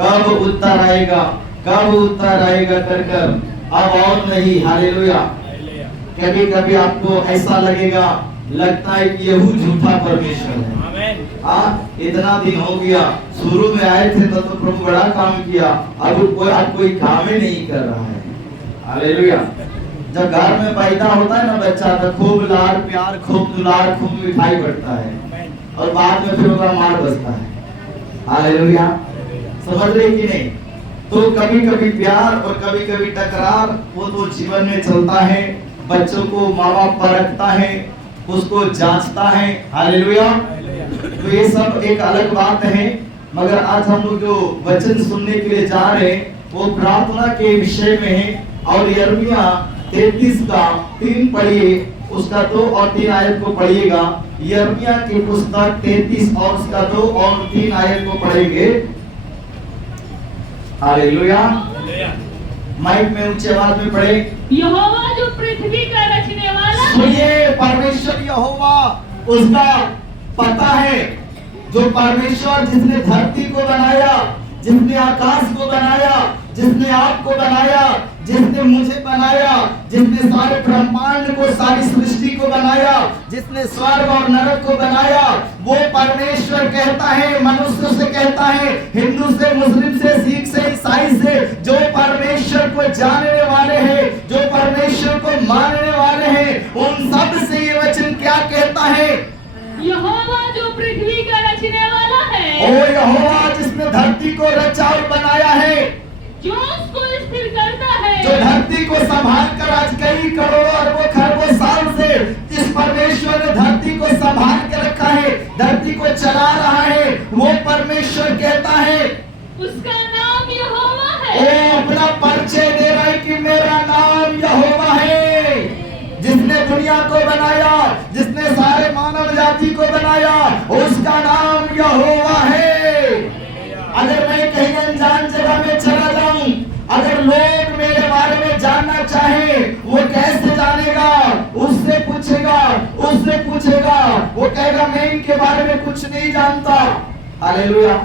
कब उत्तर आएगा, कब उत्तर आएगा कर कर अब और नहीं। हालेलुया। कभी कभी आपको ऐसा लगेगा, लगता है कि यहू झूठा परमेश्वर है। इतना दिन हो गया, शुरू में आए थे तो प्रभु बड़ा काम किया, अब कोई काम ही नहीं कर रहा है। हालेलुया। जब घर में पैदा होता है ना बच्चा, तो खूब लाड़ प्यार, खूब दुलार, खूब मिठाई बढ़ता है, और बाद में फिर उसका मार बजता है। हालेलुया। समझ रहे कि नहीं? तो कभी कभी प्यार और कभी कभी टकरार वो तो जीवन में चलता है। बच्चों को माँ बाप परखता है, उसको जांचता है। हालेलुया। तो ये सब एक अलग बात है, मगर आज हम लोग जो वचन सुनने के लिए जा रहे हैं वो प्रार्थना के विषय में है। और यिर्मयाह 33 का 3 पढ़िए, उसका 2 और 3 आयत को पढ़िएगा। यिर्मयाह की पुस्तक 33 और उसका 2 और 3 आयत को पढ़ेंगे। हालेलुया। माइक में ऊंचे आवाज में पढ़े। यहोवा जो पृथ्वी का रचने वाला है। सुनिए, परमेश्वर यहोवा, उसका पता है, जो परमेश्वर जिसने धरती को बनाया, जिसने आकाश को बनाया, जिसने आपको बनाया, जिसने मुझे बनाया, जिसने सारे ब्रह्मांड को, सारी सृष्टि को बनाया, जिसने स्वर्ग और नरक को बनाया, वो परमेश्वर कहता है, मनुष्य से कहता है, हिंदू से, मुस्लिम से, सिख से, ईसाई से, जो परमेश्वर को जानने वाले हैं, जो परमेश्वर को मानने वाले हैं, उन सब से ये वचन क्या कहता है? यहोवा जो पृथ्वी का रचने वाला है। ओ यहोवा जिसने धरती को रचा और बनाया है, जो उसको स्थिर करता है, जो धरती को संभाल कर आज कई करोड़ों अरबों खरबों साल से जिस परमेश्वर ने धरती को संभाल के रखा है, धरती को चला रहा है, वो परमेश्वर कहता है, उसका नाम यहोवा है। ओ अपना परिचय दे रहा है कि मेरा नाम यहोवा है। जिसने दुनिया को बनाया, जिसने सारे मानव जाति को बनाया, उसका नाम यहोवा है। अगर मैं कहीं अनजान जगह में चला जाऊं, अगर लोग मेरे बारे में जानना चाहे, वो कैसे जानेगा? उससे पूछेगा, उससे पूछेगा, वो कहेगा मैं इनके बारे में कुछ नहीं जानता। हालेलुया।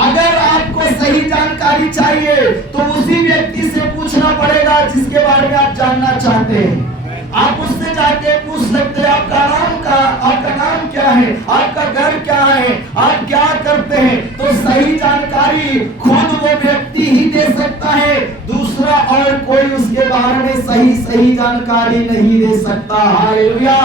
अगर आपको सही जानकारी चाहिए तो उसी व्यक्ति से पूछना पड़ेगा जिसके बारे में आप जानना चाहते हैं। आप उससे जाके पूछ सकते हैं आपका नाम क्या है, आपका घर क्या है, आप क्या करते हैं। तो सही जानकारी खुद वो व्यक्ति ही दे सकता है, दूसरा और कोई उसके बारे में सही जानकारी नहीं दे सकता। हालेलुया।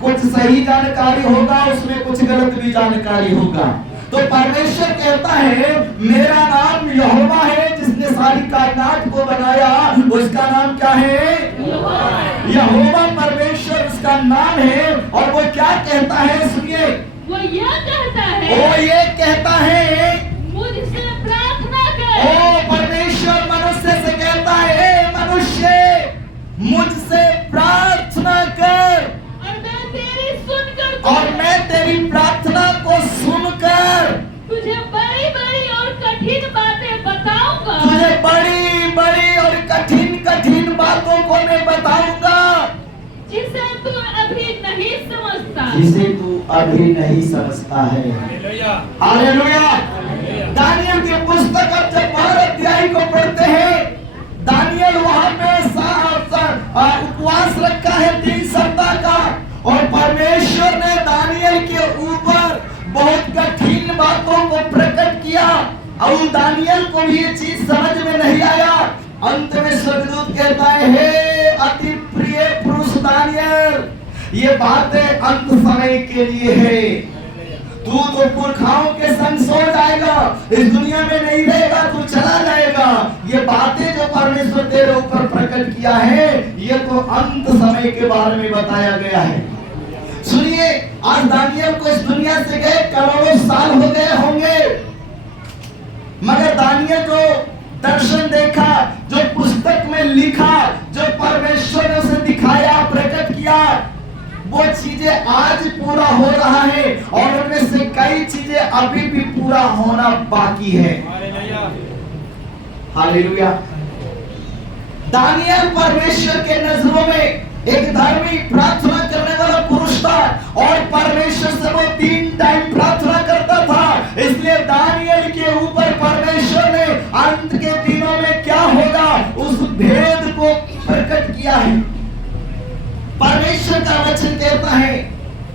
कुछ सही जानकारी होगा, उसमें कुछ गलत भी जानकारी होगा। तो परमेश्वर कहता है मेरा नाम यहोवा है, जिसने सारी कायनात को बनाया, उसका नाम क्या है? यहोवा परमेश्वर उसका नाम है। और वो क्या कहता है? सुनिए, वो यह कहता है, वो ये कहता है मुझसे प्रार्थना कर। ओ परमेश्वर मनुष्य से कहता है, मनुष्य मुझसे प्रार्थना कर, और मैं तेरी प्रार्थना को सुनकर तुझे बड़ी बड़ी और कठिन बातें बताऊंगा। तुझे बड़ी बड़ी और कठिन बातों को मैं बताऊंगा, जिसे तू अभी नहीं समझता। जिसे तू अभी नहीं समझता है। हालेलुया। दानियल की पुस्तक अब जब 12 अध्याय को पढ़ते हैं, दानियल वहां पे उपवास रखा है 3 सप्ताह का, और परमेश्वर ने दानियल के ऊपर बहुत कठिन बातों को प्रकट किया। और दानियल को भी ये चीज समझ में नहीं आया। अंत में स्वर्गदूत कहता है, हे अति प्रिय पुरुष दानियल, ये बातें अंत समय के लिए है। तू तो पुरखाओं के संग सो जाएगा, इस दुनिया में नहीं रहेगा, तू चला जाएगा। ये बातें जो परमेश्वर तेरे ऊपर प्रकट किया है, ये तो अंत समय के बारे में बताया गया है। सुनिए, आज दानियल को इस दुनिया से गए करोड़ों साल हो गए होंगे, मगर दानियल जो दर्शन देखा, जो पुस्तक में लिखा, जो परमेश्वर ने उसे दिखाया, प्रकट किया, वो चीजें आज पूरा हो रहा है, और उनमें से कई चीजें अभी भी पूरा होना बाकी है। हालेलुया। दानियल परमेश्वर के नजरों में एक धार्मिक प्रार्थना करने वाला पुरुष था, और परमेश्वर से वो 3 टाइम प्रार्थना करता था। इसलिए दानियल किया है। परमेश्वर का वचन कहता है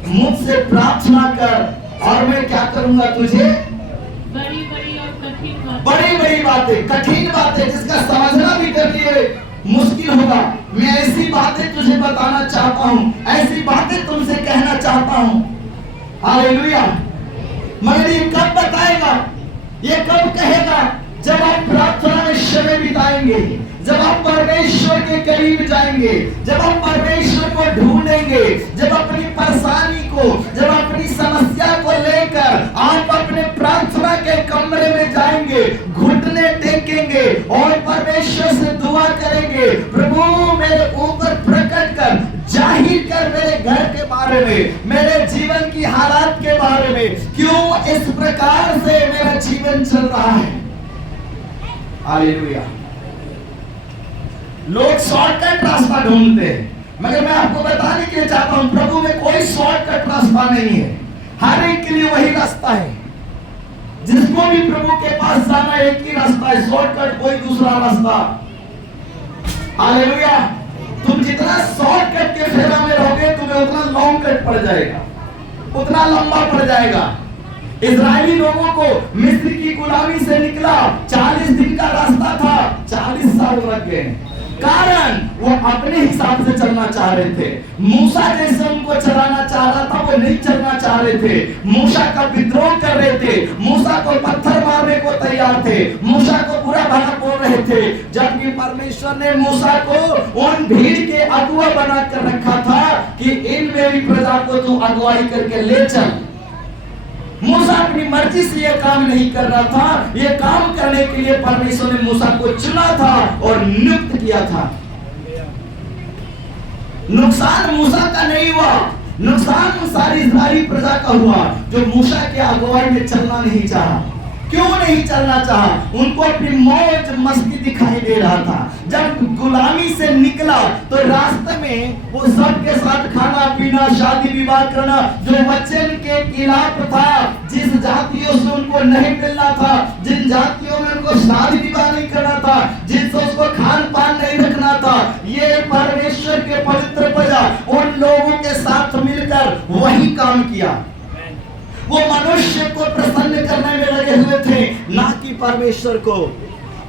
मुझसे प्रार्थना कर और मैं क्या करूंगा तुझे बड़ी बड़ी और कठिन बातें बड़ी बड़ी बातें, कठिन बातें जिसका समझना भी तेरे लिए मुश्किल होगा, मैं ऐसी बातें तुझे बताना चाहता हूँ, ऐसी बातें तुमसे कहना चाहता हूँ। हालेलुया। मगर ये कब बताएगा, ये कब कहेगा? जब आप प्रार्थना में समय बिताएंगे, जब आप परमेश्वर के करीब जाएंगे, जब आप परमेश्वर को ढूंढेंगे, जब अपनी परेशानी को, जब अपनी समस्या को लेकर आप अपने प्रार्थना के कमरे में जाएंगे, घुटने टेकेंगे और परमेश्वर से दुआ करेंगे, प्रभु मेरे ऊपर प्रकट कर, जाहिर कर मेरे घर के बारे में, मेरे जीवन की हालात के बारे में, क्यों इस प्रकार से मेरा जीवन चल रहा है। हालेलुया। लोग शॉर्टकट रास्ता ढूंढते हैं, मगर मैं आपको बताने के लिए चाहता हूं प्रभु में कोई शॉर्टकट रास्ता नहीं है। हर एक के लिए वही रास्ता है। जिसको भी प्रभु के पास जाना एक ही रास्ता है, शॉर्टकट कोई दूसरा रास्ता। हालेलुया। तुम जितना शॉर्टकट के फेरा में रहोगे तुम्हें उतना लॉन्ग कट पड़ जाएगा, उतना लंबा पड़ जाएगा। इजरायली लोगों को मिस्र की गुलामी से निकला 40 दिन का रास्ता था, 40 साल लग गए। कारण वो अपने हिसाब से चलना चाह रहे थे। मूसा जैसे उनको चलाना चाह रहा था वो नहीं चलना चाह रहे थे। मूसा का विद्रोह कर रहे थे, मूसा को पत्थर मारने को तैयार थे, मूसा को बुरा भला बोल रहे थे, जबकि परमेश्वर ने मूसा को उन भीड़ के अगुआ बना कर रखा था कि इन मेरी प्रजा को तू अगुवाई करके ले चल। मूसा अपनी मर्जी से यह काम नहीं कर रहा था, यह काम करने के लिए परमेश्वर ने मूसा को चुना था और नियुक्त किया था। नुकसान मूसा का नहीं हुआ, नुकसान सारी इस्राएली प्रजा का हुआ जो मूसा के अगुवाई में चलना नहीं चाहा। क्यों नहीं चलना चाहा? उनको अपनी मौज मस्ती दिखाई दे रहा था। जब गुलामी से निकला तो रास्ते में वो सबके साथ खाना पीना, शादी विवाह करना, जो वचन के खिलाफ था, जिस जातियों से उनको नहीं मिलना था, जिन जातियों में उनको शादी विवाह नहीं करना था, जिनसे उसको खान पान नहीं रखना था, ये परमेश्वर के पवित्र प्रजा उन लोगों के साथ मिलकर वही काम किया। वो मनुष्य को प्रसन्न करने में लगे हुए थे, ना कि परमेश्वर को।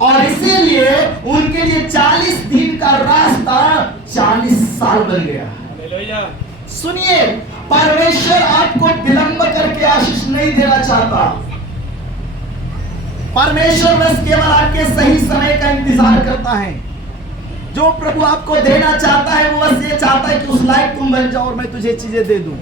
और इसीलिए उनके लिए 40 दिन का रास्ता 40 साल बन गया। सुनिए, परमेश्वर आपको विलंब करके आशीष नहीं देना चाहता। परमेश्वर बस केवल आपके सही समय का इंतजार करता है। जो प्रभु आपको देना चाहता है वो बस ये चाहता है कि उस लायक तुम बन जाओ और मैं तुझे चीजें दे दूं।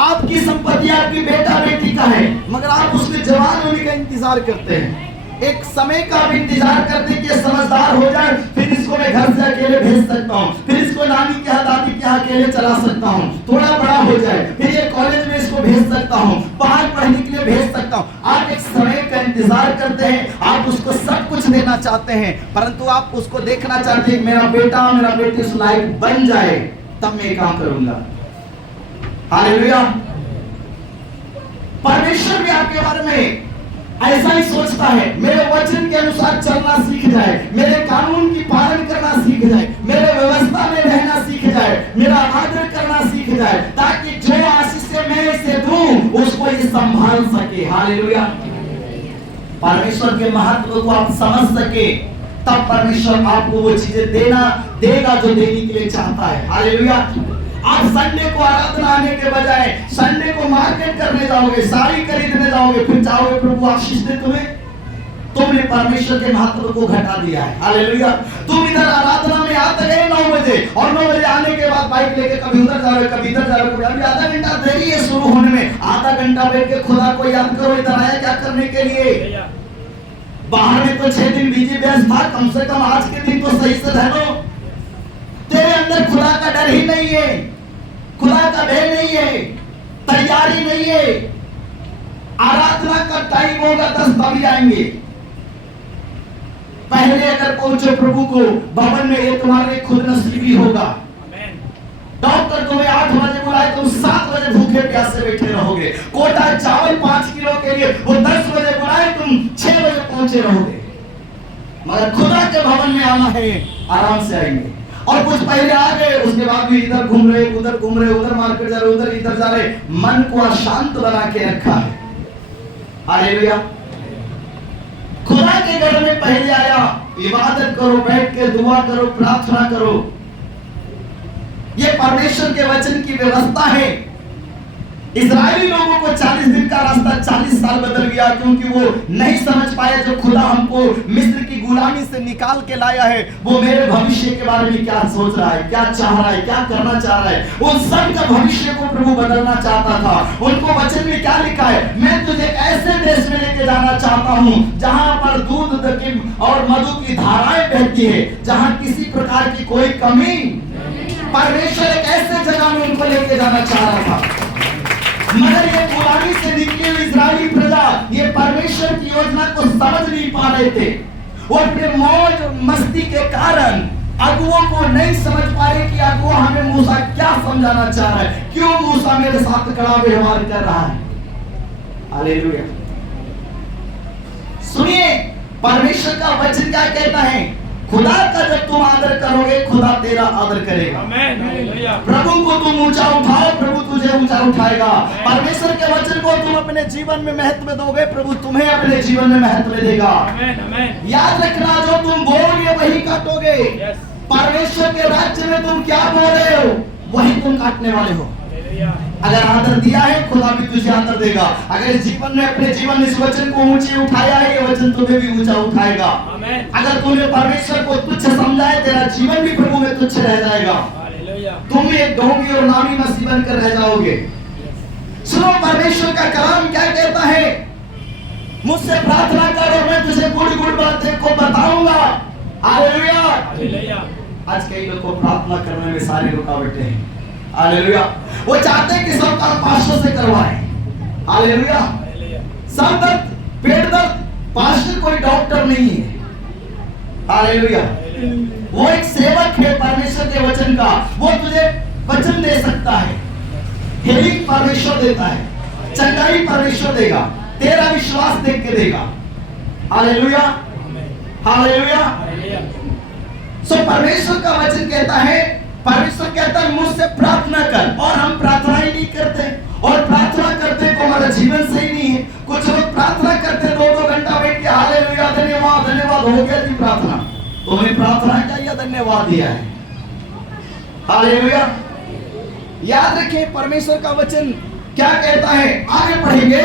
आपकी संपत्ति आपकी बेटा बेटी का है, मगर आप उसके जवान होने का इंतजार करते हैं। एक समय का भी इंतजार करते हैं कि समझदार हो जाए, फिर इसको मैं घर से अकेले भेज सकता हूँ, फिर इसको नानी के यहाँ दादी के यहाँ अकेले चला सकता हूँ, थोड़ा बड़ा हो जाए, फिर ये कॉलेज में इसको भेज सकता हूँ, बाहर पढ़ने के लिए भेज सकता हूँ। आप एक समय का इंतजार करते हैं, आप उसको सब कुछ देना चाहते हैं, परंतु आप उसको देखना चाहते हैं मेरा बेटा मेरा बेटी उस लायक बन जाए, तब मैं काम करूंगा। हालेलुया। परमेश्वर भी आपके बारे में ऐसा ही सोचता है, मेरे वचन के अनुसार चलना सीख जाए, मेरे कानून की पालन करना सीख जाए, मेरे व्यवस्था में रहना सीख जाए, मेरा आदर करना सीख जाए, ताकि जो आशीष मैं इसे दूं उसको ये संभाल सके। हालेलुया। परमेश्वर के महत्व को आप समझ सके, तब परमेश्वर आपको वो चीजें देगा जो देने के लिए चाहता है। हालेलुया। आप संडे को आराधना आने के बजाय संडे को मार्केट करने जाओगे, साड़ी खरीदने जाओगे, फिर चाहोगे प्रभु आशीष दे तुम्हें, तुमने परमेश्वर के महत्व को घटा दिया है। हालेलुया। तुम इधर आराधना में आते गए 9 बजे और 9 बजे आने के बाद बाइक लेके कभी उधर जा रहे हो कभी इधर जा रहे हो, अभी आधा घंटा देरी है शुरू होने में, आधा घंटा बैठ के खुदा को याद करो, इधर आया क्या करने के लिए। बाहर में तो 6 दिन बिजी व्यस्त था, कम से कम आज के दिन तो सही से रह लो। तेरे अंदर खुदा का डर ही नहीं है, खुदा का भय नहीं है, तैयारी नहीं है। आराधना का टाइम होगा 10 तभी आएंगे। पहले अगर पहुंचो प्रभु को भवन में, ये तुम्हारे खुद नसीबी होगा। डॉक्टर तुम्हें 8 बजे बुलाए, तुम 7 बजे भूखे प्यासे बैठे रहोगे। कोटा चावल 5 किलो के लिए वो 10 बजे बुलाए, तुम 6 बजे पहुंचे रहोगे। मगर खुदा के भवन में आना है, आराम से आएंगे। और कुछ पहले आ गए, उसके बाद भी इधर घूम रहे, उधर मार्केट जा रहे, उधर इधर जा रहे, मन को अशांत बना के रखा है। हालेलुया। खुदा के घर में पहले आया, इबादत करो, बैठ के दुआ करो, प्रार्थना करो। ये परमेश्वर के वचन की व्यवस्था है। इस्राएली लोगों को 40 दिन का रास्ता 40 साल बदल गया, क्योंकि वो नहीं समझ पाए जो खुदा हमको मिस्र की गुलामी से निकाल के लाया है, वो मेरे भविष्य के बारे में क्या सोच रहा है, क्या चाह रहा है, क्या करना चाह रहा है। उन सब का भविष्य को प्रभु बदलना चाहता था। उनको वचन में क्या लिखा है, मैं तुझे ऐसे देश में लेके जाना चाहता हूँ जहां पर दूध और मधु की धाराएं बहती है, जहां किसी प्रकार की कोई कमी। परमेश्वर एक ऐसे जगह में उनको लेके जाना चाह रहा था, मगर ये गुलामी से निकली हुई इस्राएली प्रजा ये परमेश्वर की योजना को समझ नहीं पा रहे थे। वो अपने मौज मस्ती के कारण अगुओं को नहीं समझ पा रहे कि अगुआ हमें मूसा क्या समझाना चाह रहा है, क्यों मूसा मेरे साथ खड़ा व्यवहार कर रहा है। हालेलुया। सुनिए, परमेश्वर का वचन क्या कहता है, खुदा का जब तुम आदर करोगे, खुदा तेरा आदर करेगा। प्रभु को तुम ऊंचा उठाओ, प्रभु तुझे ऊंचा उठाएगा। परमेश्वर के वचन को तुम अपने जीवन में महत्व दोगे, प्रभु तुम्हें अपने जीवन में महत्व देगा। याद रखना, जो तुम बोलोगे वही काटोगे। परमेश्वर के राज्य में तुम क्या बोल रहे हो वही तुम काटने वाले हो। अगर आदर दिया है, खुदा भी तुझे आदर देगा। अगर इस जीवन में अपने जीवन में इस वचन को ऊंचे उठाया है, ये वचन तुम्हें भी ऊंचा उठाएगा। अगर तूने परमेश्वर को तुच्छ समझा है, तेरा जीवन भी प्रभु में तुच्छ रह जाएगा। तुम भी एक ढोंगी और नामी मसीह बनकर रह जाओगे। सुनो, परमेश्वर का कलाम क्या कहता है, मुझसे प्रार्थना करो, मैं तुझे गुड़ बातें को बताऊंगा। हालेलुया। आज कई लोग को प्रार्थना करने में सारी रुकावटें हैं। हालेलुया। वो चाहते हैं कि सब काम पास्टर से करवाएं। हालेलुया। सर दर्द, पेट दर्द, पास्टर कोई डॉक्टर नहीं है। हालेलुया। वो एक सेवक है परमेश्वर के वचन का, वो तुझे वचन दे सकता है। हीलिंग परमेश्वर देता है, चंगाई परमेश्वर देगा, तेरा विश्वास देख के देगा। हालेलुया। हालेलुया। सो परमेश्वर का वचन कहता है, परमेश्वर कहता है मुझसे प्रार्थना कर, और हम प्रार्थना ही नहीं करते, और प्रार्थना करते तो हमारा जीवन सही नहीं है। कुछ लोग प्रार्थना करते 2-2 घंटा बैठ के हालेलुया धन्यवाद धन्यवाद, हो गया जी प्रार्थना। तुमने प्रार्थना किया या धन्यवाद दिया है? हालेलुया। याद रखिए परमेश्वर का वचन क्या कहता है, आगे पढ़ेंगे।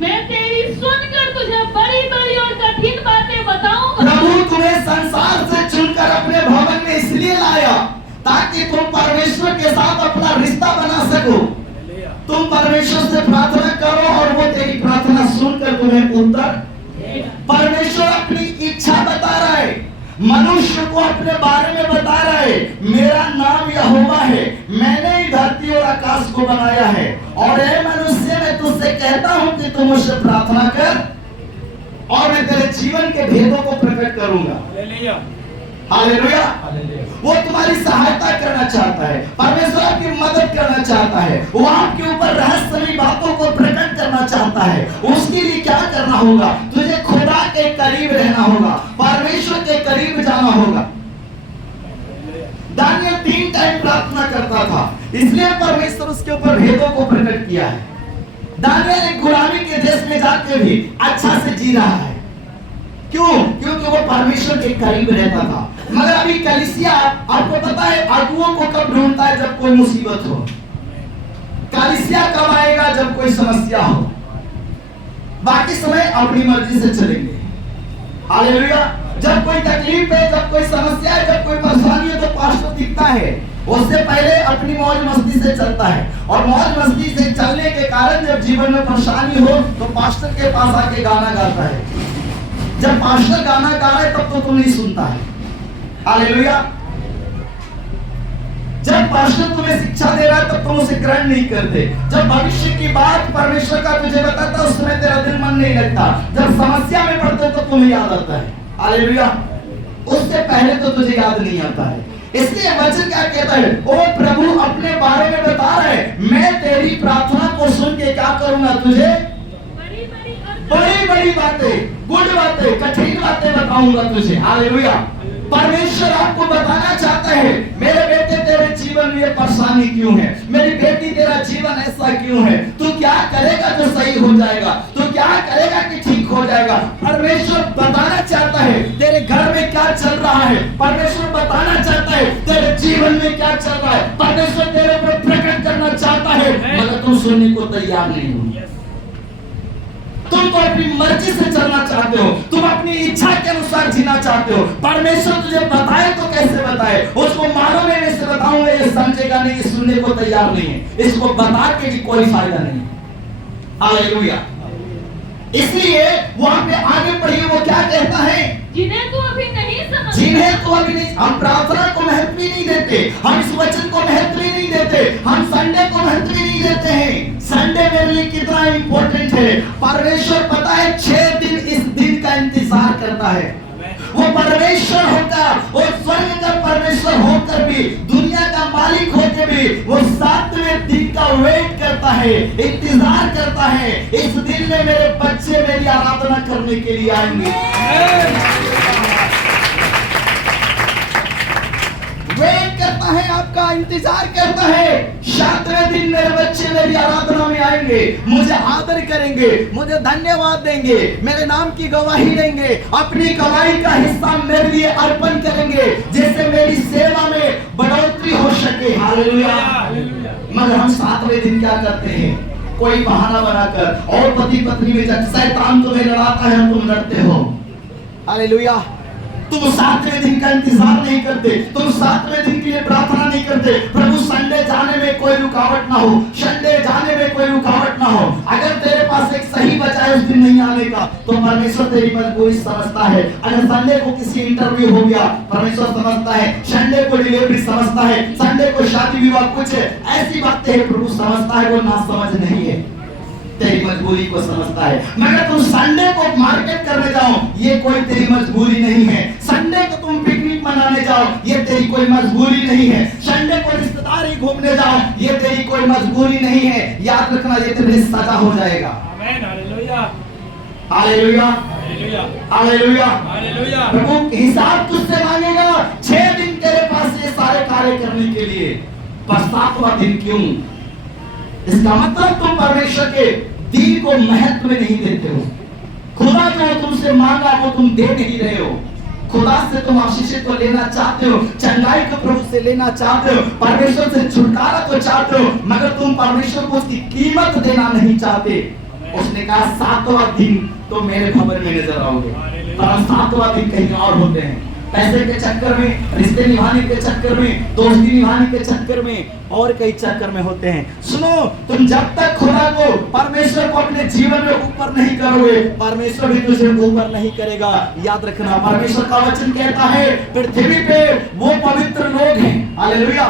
मैं तेरी सुनकर तुझे बड़ी बड़ी और कठिन बातें बताऊंगा। प्रभु तुम्हें संसार से चुनकर अपने भवन में इसलिए लाया ताकि तुम परमेश्वर के साथ अपना रिश्ता बना सको। तुम परमेश्वर से प्रार्थना करो और वो तेरी प्रार्थना सुनकर तुम्हें उत्तर। परमेश्वर अपनी इच्छा बता रहा है, मनुष्य को अपने बारे में बता रहा है, मेरा नाम यहोवा है, मैंने ही धरती और आकाश को बनाया है, और हे मनुष्य मैं तुझसे कहता हूं कि तू मुझसे प्रार्थना कर और मैं तेरे जीवन के भेदों को प्रकट करूंगा। हालेलुया। वो तुम्हारी सहायता करना चाहता है, परमेश्वर आपकी मदद करना चाहता है, वो आपके ऊपर रहस्यमयी बातों को प्रकट करना चाहता है। उसके लिए क्या करना होगा, तुझे खुदा के करीब रहना होगा, परमेश्वर के करीब जाना होगा। दानियल 3 टाइम प्रार्थना करता था, इसलिए परमेश्वर उसके ऊपर भेदों को प्रकट किया है। दानियल एक गुलामी के देश में जाकर भी अच्छा से जी रहा है। क्यों? क्योंकि वो परमेश्वर के करीब रहता था। मगर अभी कलीसिया, आपको पता है अगुओं को कब ढूंढता है, जब कोई मुसीबत हो। कलीसिया कब आएगा, जब कोई समस्या हो। बाकी समय अपनी मर्जी से चलेंगे। हालेलुया। जब कोई तकलीफ है, जब कोई समस्या है, जब कोई परेशानी है, तो पास्टर दिखता है। उससे पहले अपनी मौज मस्ती से चलता है, और मौज मस्ती से चलने के कारण जब जीवन में परेशानी हो तो पास्टर के पास आके गाना गाता है। जब पास्टर गाना गा रहे तब तो तुम नहीं सुनता है। हालेलुया। जब पास्टर तुम्हें शिक्षा दे रहा है तब तुम उसे ग्रहण नहीं करते। जब भविष्य की बात परमेश्वर का तुझे बताता उस समय तेरा दिल मन नहीं लगता। जब समस्या में पड़ते हो तो तुम्हें याद आता है। हालेलुया। उससे पहले तो तुझे याद नहीं आता है। इसलिए वचन क्या कहता है, ओ प्रभु अपने बारे में बता रहे, मैं तेरी प्रार्थना को सुन के क्या करूंगा, तुझे बड़ी बड़ी बातें, गुड बातें, कठिन बातें बताऊंगा तुझे। हालेलुया। परमेश्वर आपको बताना चाहता है, मेरे बेटे तेरे जीवन में ये परेशानी क्यों है, मेरी बेटी तेरा जीवन ऐसा क्यों है, तू क्या करेगा तो सही हो जाएगा, तू क्या करेगा कि ठीक हो जाएगा। परमेश्वर बताना चाहता है तेरे घर में क्या चल रहा है, परमेश्वर बताना चाहता है तेरे जीवन में क्या चल रहा है, परमेश्वर तेरे पर प्रकट करना चाहता है, मगर तुम सुनने को तैयार नहीं हो। तुम तो अपनी मर्जी से चलना चाहते हो, तुम अपनी इच्छा के अनुसार जीना चाहते हो। परमेश्वर तुझे बताए तो कैसे बताए, उसको मानो मैं इससे बताऊंगा, ये समझेगा नहीं, ये सुनने को तैयार नहीं है, इसको बता के भी कोई फायदा नहीं। हालेलुया। इसलिए वहां पे आगे पढ़िए, वो क्या कहता है, जिन्हें तू अभी नहीं समझ, जिन्हें तो अभी नहीं, हम प्रार्थना को महत्व ही नहीं देते, हम इस वचन को महत्व ही नहीं देते, हम संडे को महत्व ही नहीं देते हैं। संडे मेरे लिए कितना इंपॉर्टेंट है, परमेश्वर पता है 6 दिन इस दिन का इंतजार करता है। वो परमेश्वर होगा, वो स्वर्ग का परमेश्वर होकर भी, दुनिया का मालिक होकर भी, वो 7वें दिन का वेट करता है, इंतजार करता है। इस दिन में मेरे बच्चे मेरी आराधना करने के लिए आएंगे, वेट करता है, आपका इंतजार करता है। 7वें दिन मेरे बच्चे मेरी आराधना में आएंगे, मुझे आदर करेंगे, मुझे धन्यवाद देंगे, मेरे नाम की गवाही देंगे, अपनी कमाई का हिस्सा मेरे लिए अर्पण करेंगे, जिससे मेरी सेवा में बढ़ोतरी हो सके। हालेलुया। मगर हम 7वें दिन क्या करते हैं, कोई बहाना बनाकर, और पति पत्नी में जब शैतान तुम्हें लड़ाता है तुम लड़ते हो। हालेलुया। तुम 7वें दिन का इंतजार नहीं करते, तुम 7वें दिन के लिए प्रार्थना नहीं करते, प्रभु संडे जाने में कोई रुकावट ना हो, संडे जाने में कोई रुकावट ना हो। अगर तेरे पास एक सही वजह है उस दिन नहीं आने का, तो परमेश्वर तेरी मजबूरी समझता है। अगर संडे को किसी इंटरव्यू हो गया, परमेश्वर समझता है, संडे को डिलीवरी समझता है, संडे को शादी विवाह, कुछ ऐसी बातें हैं प्रभु समझता है, वो ना समझ नहीं है, तेरी मजबूरी को समझता है। मगर तुम संडे को मार्केट करने जाओ, ये कोई तेरी मजबूरी नहीं है। संडे को तुम पिकनिक मनाने जाओ, ये तेरी कोई मजबूरी नहीं है। संडे को रिश्तेदारी घूमने जाओ, ये तेरी कोई मजबूरी नहीं है। याद रखना, ये तेरे सजा हो जाएगा। आमीन। Hallelujah, hallelujah, hallelujah, hallelujah. प्रभु हिसाब तुझसे मांगेगा। 6 दिन तेरे पास ये सारे कार्य करने के लिए, पर 7वां दिन क्यों? इसका मतलब तुम परमेश्वर के दिन को महत्व में नहीं देते हो। खुदा जो तुमसे मांगा वो तुम दे नहीं रहे हो। खुदा से तुम आशीष को लेना चाहते हो, चंगाई को प्रभु से लेना चाहते हो, परमेश्वर से छुटकारा को चाहते हो, मगर तुम परमेश्वर को उसकी कीमत देना नहीं चाहते। उसने कहा 7वां दिन तो मेरे भवन में नजर आओगे, पर 7वां दिन कहीं और होते हैं। पैसे के चक्कर में, रिश्ते निभाने के चक्कर में, दोस्ती निभाने के चक्कर में, और कई चक्कर में होते हैं। सुनो, तुम जब तक खुदा को, परमेश्वर को अपने जीवन में ऊपर नहीं करोगे, परमेश्वर भी तुझे ऊपर नहीं करेगा। याद रखना, परमेश्वर का वचन कहता है पृथ्वी पे वो पवित्र लोग हैं, हालेलुया,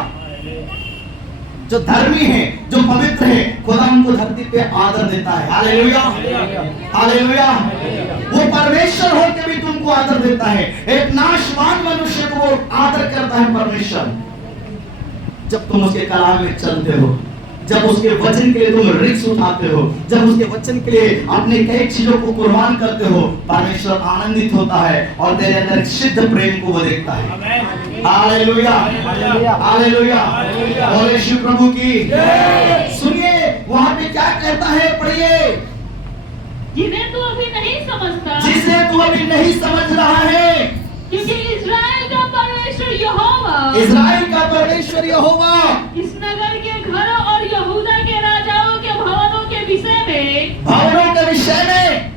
जो धर्मी है, जो पवित्र है, खुदा उनको धरती पे आदर देता है। Hallelujah, hallelujah. वो परमेश्वर हो के भी तुमको आदर देता है। एक नाशवान मनुष्य को वो आदर करता है परमेश्वर, जब तुम उसके कलाम में चलते हो, जब उसके वचन के लिए तुम रिस्क उठाते हो, जब उसके वचन के लिए अपने कई चीजों को कुर्बान करते हो, परमेश्वर आनंदित होता है और तेरे अंदर सिद्ध प्रेम को वो देखता है। हालेलुया, हालेलुया, बोले शिव प्रभु की। सुनिए वहां पे क्या कहता है, पढ़िए, जिन्हें तू अभी नहीं समझता, जिसे तू अभी नहीं समझ रहा है, क्योंकि इस्राएल का परमेश्वर यहोवा, इस्राएल का परमेश्वर यहोवा इस नगर के घरों और यहूदा के राजाओं के भवनों के विषय में, भवनों के विषय में,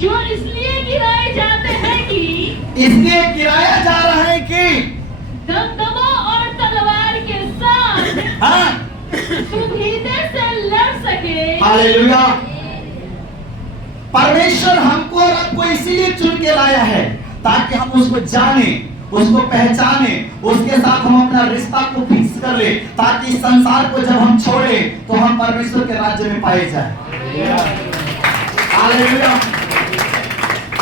जो इसलिए गिराए जाते हैं कि, इसलिए गिराया जा रहा है कि दमदमों और तलवार के साथ हाँ, सुभीते से लड़ सके। हालेलुया। परमेश्वर हमको और आपको इसीलिए चुन के लाया है, ताकि हम उसको जाने, उसको पहचाने, उसके साथ हम अपना रिश्ता को फिक्स कर ले, ताकि संसार को जब हम छोड़े तो हम परमेश्वर के राज्य में पाए जाए। हालेलुया।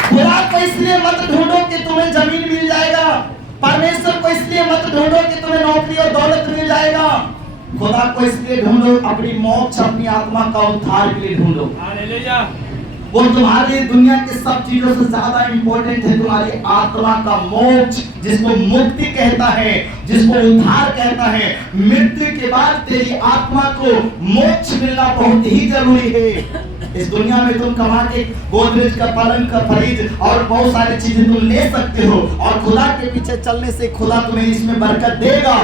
खुदा को इसलिए मत ढूंढो कि तुम्हें जमीन मिल जाएगा, परमेश्वर को इसलिए मत ढूंढो कि तुम्हें नौकरी और दौलत मिल जाएगा, खुदा को इसलिए ढूंढो अपनी मोक्ष, अपनी आत्मा का उद्धार के लिए ढूंढो। हालेलुया, वो तुम्हारे लिए दुनिया के सब चीजों से ज्यादा इंपॉर्टेंट है तुम्हारी आत्मा का मोक्ष, जिसको मुक्ति कहता है, जिसको उद्धार कहता है। मृत्यु के बाद तेरी आत्मा को मोक्ष मिलना बहुत ही जरूरी है। इस दुनिया में तुम कमा के गोदरेज का, पलंग का, फ्रिज और बहुत सारी चीजें तुम ले सकते हो, और खुदा के पीछे चलने से खुदा तुम्हें इसमें बरकत देगा,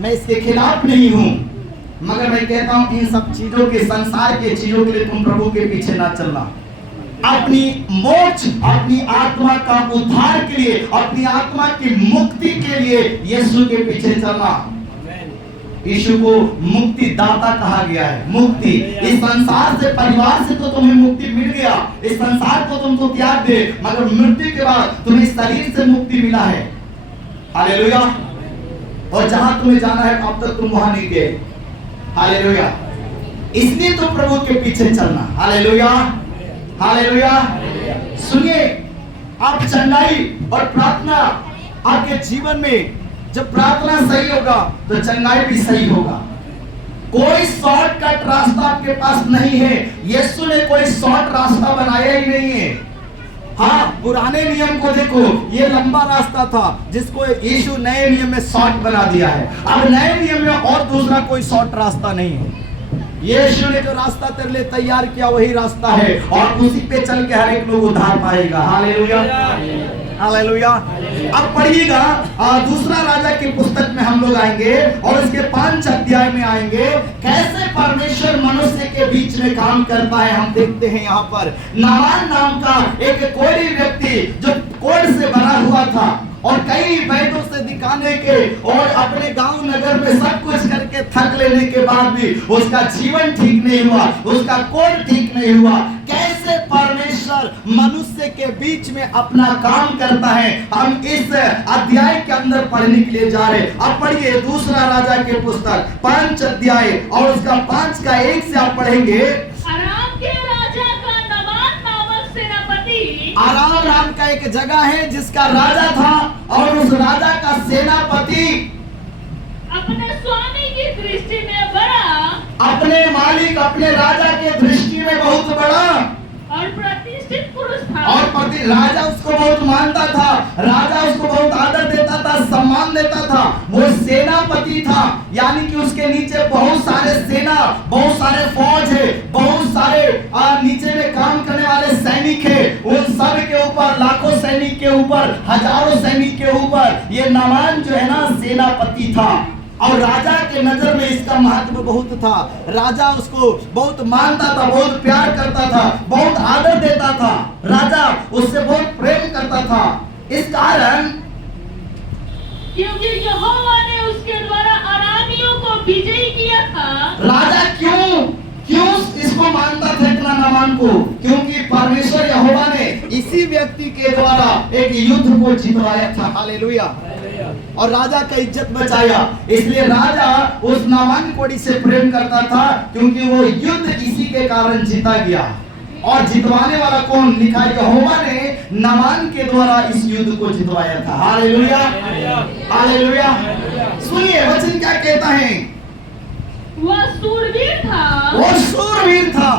मैं इसके खिलाफ नहीं हूं। मगर मैं कहता हूं इन सब चीजों के, संसार के चीजों के लिए तुम प्रभु के पीछे ना चलना। अपनी मोक्ष, अपनी आत्मा का उद्धार के लिए, अपनी आत्मा की मुक्ति के लिए यीशु के पीछे चलना। यीशु को मुक्ति दाता कहा गया है। मुक्ति, इस संसार से, परिवार से तो तुम्हें मुक्ति मिल गया, इस संसार को तुम तो त्याग दे, मगर मृत्यु के बाद तुम्हें शरीर से मुक्ति मिला है। हालेलुया। और जहां तुम्हें जाना है अब तक तुम वहां नहीं गए। हालेलुया। इसलिए तो प्रभु के पीछे चलना। Hallelujah, hallelujah. सुनिए, आप चंगाई और प्रार्थना आपके जीवन में, जब प्रार्थना सही होगा तो चंगाई भी सही होगा। कोई शॉर्टकट रास्ता आपके पास नहीं है। यीशु ने कोई शॉर्ट रास्ता बनाया ही नहीं है। हाँ, पुराने नियम को देखो, ये लंबा रास्ता था जिसको यीशु नए नियम में शॉर्ट बना दिया है। अब नए नियम में और दूसरा कोई शॉर्ट रास्ता नहीं है। यीशु ने जो रास्ता तेरे लिए तैयार किया वही रास्ता है, और उसी पे चल के हर एक लोग उद्धार पाएगा। Hallelujah, hallelujah. अब पढ़िएगा, दूसरा राजा की पुस्तक में हम लोग आएंगे और इसके 5 अध्याय में आएंगे, कैसे परमेश्वर मनुष्य के बीच में काम करता है। हम देखते हैं यहाँ पर नामान नाम का एक कोढ़ी व्यक्ति जो कोढ़ से भरा हुआ था, और कई वैद्यों से दिखाने के और अपने गांव नगर में सब कुछ करके थक लेने के बाद भी उसका जीवन ठीक नहीं हुआ, उसका कोढ़ ठीक नहीं हुआ। कैसे परमेश्वर मनुष्य के बीच में अपना काम करता है, हम इस अध्याय के अंदर पढ़ने के लिए जा रहे। अब पढ़िए दूसरा राजा की पुस्तक 5 अध्याय और उसका 5 का 1 से आप पढ़ेंगे। अराम के राजा का नामान नामक सेनापति, अराम नाम का एक जगह है जिसका राजा था, और उस राजा का सेनापति अपने स्वामी की दृष्टि में बड़ा, अपने मालिक, अपने राजा के दृष्टि में बहुत बड़ा और प्रतिष्ठित पुरुष था। और राजा उसको बहुत मानता था, राजा उसको बहुत आदर देता था, सम्मान देता था। वो सेनापति था, यानी कि उसके नीचे बहुत सारे सेना, बहुत सारे फौज है, बहुत सारे नीचे में काम करने वाले सैनिक है। उन सब के ऊपर, लाखों सैनिक के ऊपर, हजारों सैनिक के ऊपर ये नामान जो है ना सेनापति था, और राजा के नजर में इसका महत्व बहुत था। राजा उसको बहुत मानता था, बहुत प्यार करता था, बहुत आदर देता था, राजा उससे बहुत प्रेम करता था। इस कारण क्योंकि यहोवा ने उसके द्वारा अरामियों को विजयी किया था। राजा क्यों इसको मानता था इतना नामान को? क्योंकि परमेश्वर यहोवा ने इसी व्यक्ति के द्वारा एक युद्ध को जितवाया था। हालेलुया। और राजा का इज्जत बचाया, इसलिए राजा उस नामान कोड़ी से प्रेम करता था, क्योंकि वो युद्ध इसी के कारण जीता गया। और जितवाने वाला कौन? लिखा है यहोवा ने नामान के द्वारा इस युद्ध को जितवाया था। Hallelujah, hallelujah. सुनिए वचन क्या कहता है। वह शूरवीर था, वो शूरवीर था,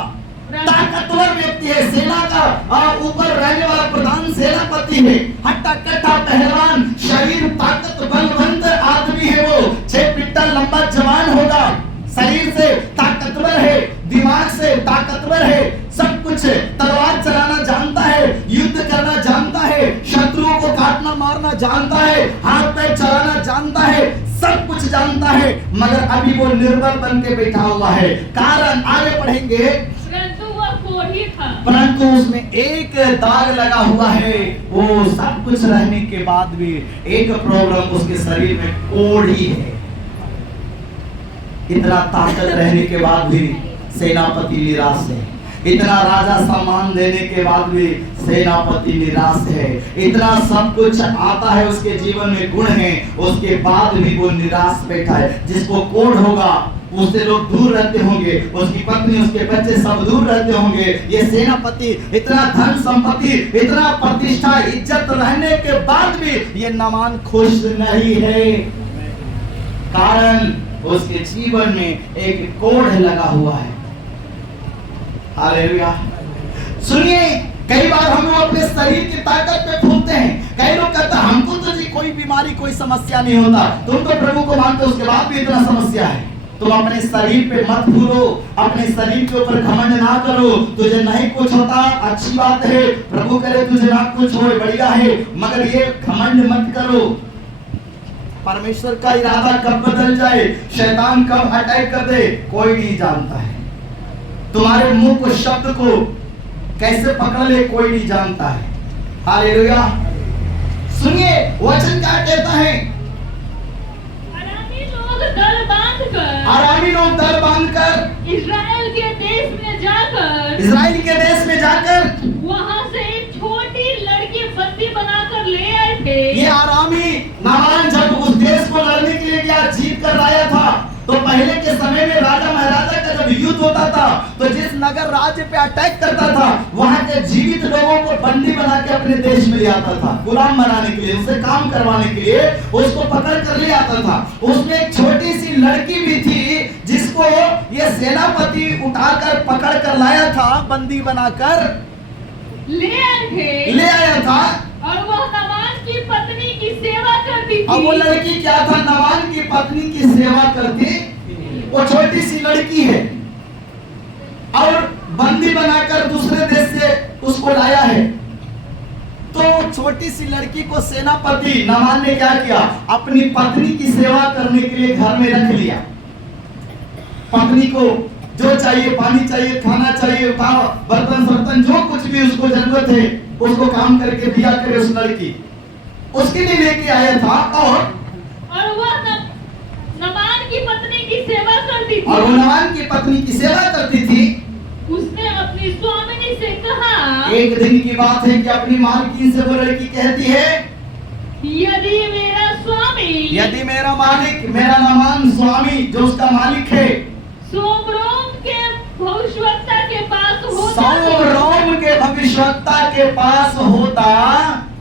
ताकतवर व्यक्ति है, सेना का ऊपर रहने वाला प्रधान सेनापति है, हट्टा कट्टा पहलवान, शरीर ताकत बलवंत आदमी है। वो 6 फीट लंबा जवान होगा, शरीर से ताकतवर है, दिमाग से ताकतवर है, सब कुछ तलवार चलाना जानता है, युद्ध करना जानता है, शत्रुओं को काटना मारना जानता है, हाथ पैर चलाना जानता है, सब कुछ जानता है। मगर अभी वो निर्बल बन के बैठा हुआ है। कारण आगे पढ़ेंगे। परंतु वह कोढ़ी था, परंतु उसमें एक दाग लगा हुआ है। वो सब कुछ रहने के बाद भी एक प्रॉब्लम, उसके शरीर में कोढ़ी है। इतना ताकत रहने के बाद भी सेनापति निराश है, इतना राजा सम्मान देने के बाद भी सेनापति निराश है, इतना सब कुछ आता है उसके जीवन में, गुण है, उसके बाद भी वो निराश बैठा है। जिसको कोढ़ होगा उससे लोग दूर रहते होंगे, उसकी पत्नी, उसके बच्चे सब दूर रहते होंगे। ये सेनापति इतना धन संपत्ति, इतना प्रतिष्ठा, इज्जत रहने के बाद भी ये नामान खुश नहीं है। कारण उसके जीवन में एक कोढ़ लगा हुआ है। हालेलुया। सुनिए, अपने शरीर की ताकत पे फूलते हैं। कई लोग कहते हैं हमको तो जी कोई बीमारी कोई समस्या नहीं होता, तुम तो प्रभु को मानते हो उसके बाद भी इतना समस्या है। तुम अपने शरीर पे मत फूलो, अपने शरीर के ऊपर घमंड ना करो। तुझे नहीं कुछ होता अच्छी बात है, प्रभु करे तुझे ना कुछ हो बढ़िया है, मगर ये घमंड मत करो। परमेश्वर का इरादा कब बदल जाए, शैतान कब अटैक कर दे, कोई नहीं जानता है। तुम्हारे मुंह को शब्द को कैसे पकड़ ले कोई नहीं जानता है। हालेलुया। सुनिए वचन क्या कहता है। अरामी लोग दल बांधकर, अरामी लोग दल बांधकर इस्राएल के देश में जाकर, इस्राएल के देश में जाकर वहां से एक छोटी लड़की बंदी बनाकर ले आए थे। ये आरामी नामान जब उस देश को लड़ने के लिए गया, जीत कर लाया था, तो पहले के समय में राजा महाराजा का जब युद्ध होता था तो जिस नगर राज्य पे अटैक करता था वहां के जीवित लोगों को बंदी बना के अपने देश में ले आता था, गुलाम बनाने के लिए, उसे काम करवाने के लिए उसको पकड़ कर ले आता था। उसमें एक छोटी सी लड़की भी थी जिसको ये सेनापति उठाकर पकड़ कर लाया था, बंदी बनाकर ले आए थे, ले आया था। और वह नामान की पत्नी की सेवा करती थी। अब वो लड़की क्या था, नामान की पत्नी की सेवा करती, वो छोटी सी लड़की है और बंदी बनाकर दूसरे देश से उसको लाया है। तो छोटी सी लड़की को सेनापति नामान ने क्या किया, अपनी पत्नी की सेवा करने के लिए घर में रख लिया। पत्नी को जो चाहिए, पानी चाहिए, खाना चाहिए, बर्तन जो कुछ भी उसको जरूरत है उसको काम करके दिया करे उस लड़की, उसके लिए लेके आया था। और वह नामान की पत्नी की सेवा करती थी। और वो नामान की पत्नी की सेवा करती थी। उसने अपनी स्वामिनी से कहा, एक दिन की बात है कि अपनी मालकिन से वो लड़की कहती है, यदि मेरा स्वामी, यदि मेरा मालिक, मेरा नामान स्वामी जो उसका मालिक है, सोमरोम के भविष्यवक्ता के पास होता, सोमरोम के भविष्यवक्ता के पास होता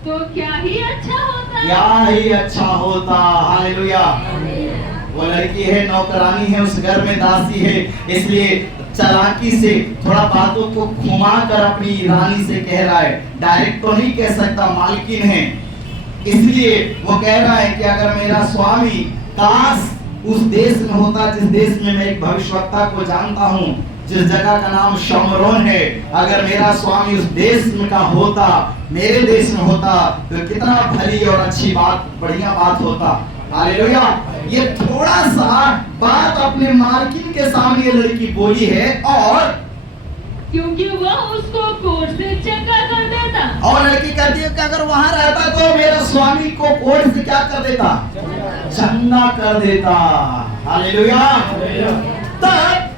तो क्या ही अच्छा होता, क्या ही अच्छा होता। हालेलुया। वो लड़की है, नौकरानी है, उस घर में दासी है, इसलिए चालाकी से थोड़ा बातों को घुमा कर अपनी रानी से कह रहा है, डायरेक्ट तो नहीं कह सकता, मालकिन है, इसलिए वो कह रहा है कि अगर मेरा स्वामी काश उस देश में होता जिस देश में मैं एक भविष्यवक्ता को जानता हूँ, जिस जगह का नाम शमरोन है, अगर मेरा स्वामी उस देश में का होता, मेरे देश में होता तो कितना भली और अच्छी बात, बढ़िया बात होता। हालेलुया। ये थोड़ा सा बात अपने मालकिन के सामने ये लड़की बोली है, और क्योंकि वह उसको कोर्ट से चंगा कर देता। और लड़की कहती है कि अगर वहां रहता तो मेरा स्वामी को कोर्ट से क्या कर देता, चंगा कर देता। हालेलुया। तब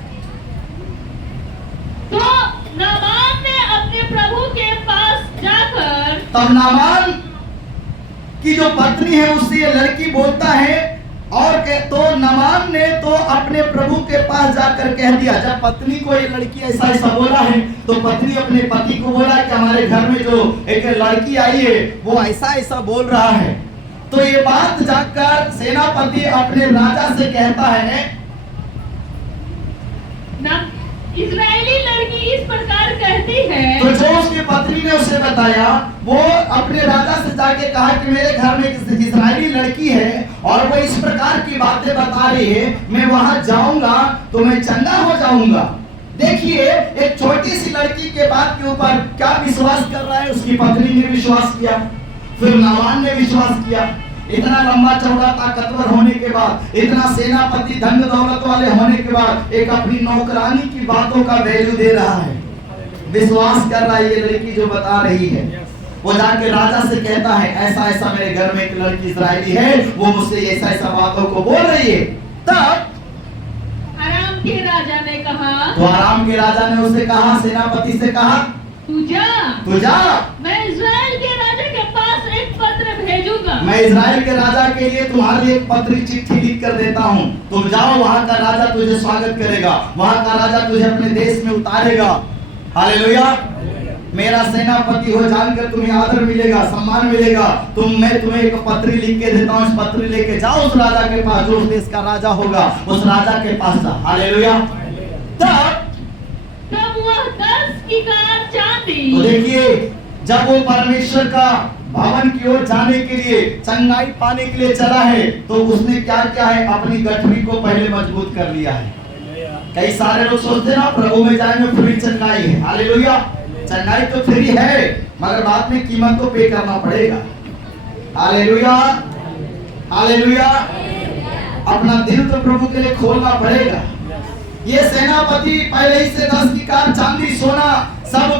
तो नामान ने अपने प्रभु के पास जाकर, तब नामान की जो पत्नी है उससे ये लड़की बोलता है, और तो नामान ने तो अपने प्रभु के पास जाकर कह दिया, जब पत्नी को ये लड़की ऐसा ऐसा बोला है तो पत्नी अपने पति को बोला कि हमारे घर में जो एक लड़की आई है वो ऐसा ऐसा बोल रहा है। तो ये बात जाकर सेनापति अपने राजा से कहता है, इजरायली लड़की इस प्रकार कहती है। तो जो उसकी पत्नी ने उसे बताया, वो अपने राजा से जाके कहा कि मेरे घर में एक इजरायली लड़की है और वो इस प्रकार की बातें बता रही है, मैं वहां जाऊंगा तो मैं चंगा हो जाऊंगा। देखिए एक छोटी सी लड़की के बात के ऊपर क्या विश्वास कर रहा है, उसकी पत्नी ने विश्वास किया, फिर नामान ने विश्वास किया। इतना लंबा चौड़ा ताकतवर होने के बाद, इतना सेनापति धन दौलत वाले होने के बाद, एक अपनी नौकरानी की बातों का वैल्यू दे रहा है, विश्वास कर रहा है ये लड़की जो बता रही है। वो जाके राजा से कहता है, ऐसा ऐसा मेरे घर में एक लड़की इजरायली है, वो मुझसे ऐसा ऐसा बातों को बोल रही है। तब आराम के राजा ने कहा, तो आराम के राजा ने उसे कहा, सेनापति से कहा, तू जा, मैं इजराइल के राजा के पास एक पत्र भेजूंगा। मैं इजराइल के राजा के लिए तुम्हारे लिए एक पत्री चिट्ठी लिख कर देता हूँ, तुम जाओ, वहाँ का राजा तुझे स्वागत करेगा, वहाँ का राजा तुझे अपने देश में उतारेगा। हालेलुया। मेरा सेनापति हो जानकर तुम्हें आदर मिलेगा, सम्मान मिलेगा। मैं तुम्हें एक पत्री लिख के देता हूँ, इस पत्री लेके जाओ उस राजा के पास, जो उस देश का राजा होगा, उस राजा के पास जा। हालेलुया। तब वह 10 किकार चांदी, तो देखिए जब वो परमेश्वर का भवन की ओर जाने के लिए, चंगाई पाने के लिए चला है, तो उसने क्या किया है? अपनी गठरी को पहले मजबूत कर लिया है। कई सारे लोग सोचते ना प्रभु में जाएंगे फ्री चंगाई है। हालेलुया। चंगाई तो फ्री है, मगर बाद में कीमत तो पे करना पड़ेगा। Hallelujah, hallelujah. अपना दिल तो प्रभु के लिए खोलना पड़ेगा। ये सेनापति पहले ही से 10 की कार चांदी सोना सब